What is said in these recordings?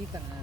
いいかな。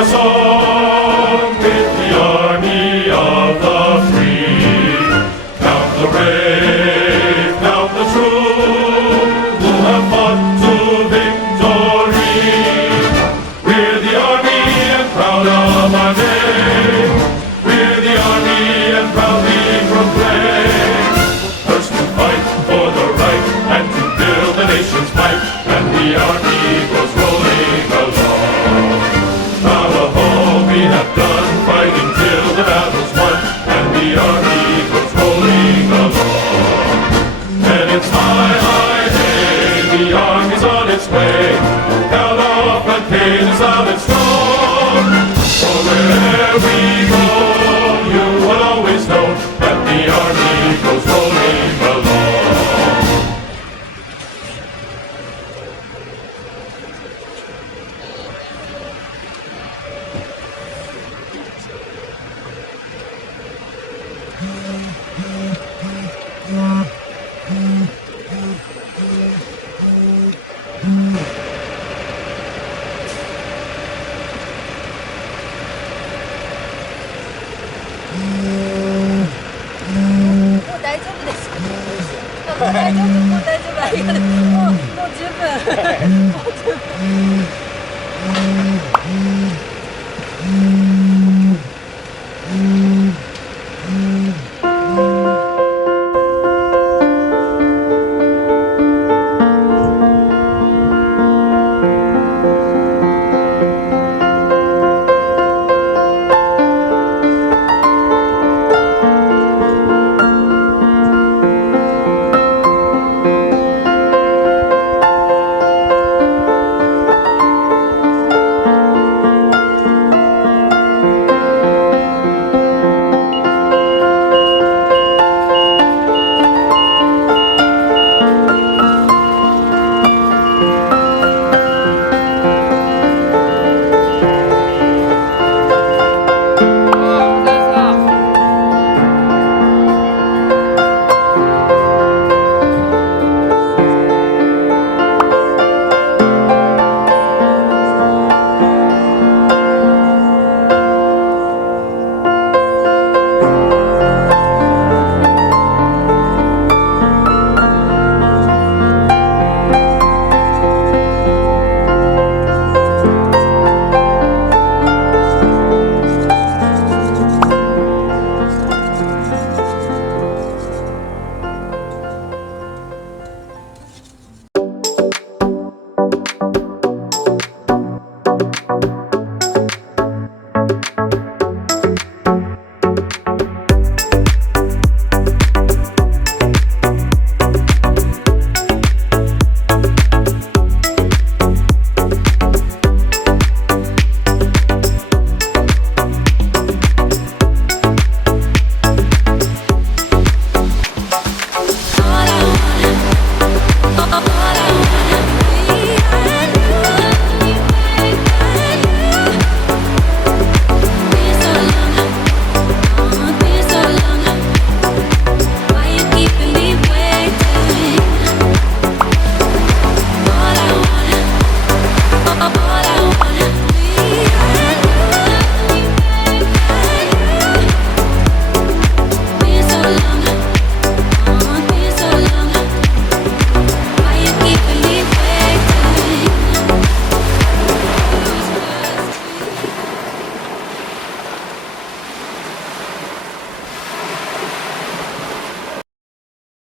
a song with the army of the free. Count the brave, count the true, who have fought to victory. We're the army and proud of our name. We're the army and proudly proclaim. First to fight for the right and to build the nation's might, and the army goes rolling along. Navajo we have done fighting till the battle's won, and the army goes rolling along. And it's high, high, hey, the army's on its way. Cavalcade is loud and strong. For wherever we go, you will always know that the army goes rolling along. Daijoubu, もう大丈夫、ありがとう。もう十分。もう十分。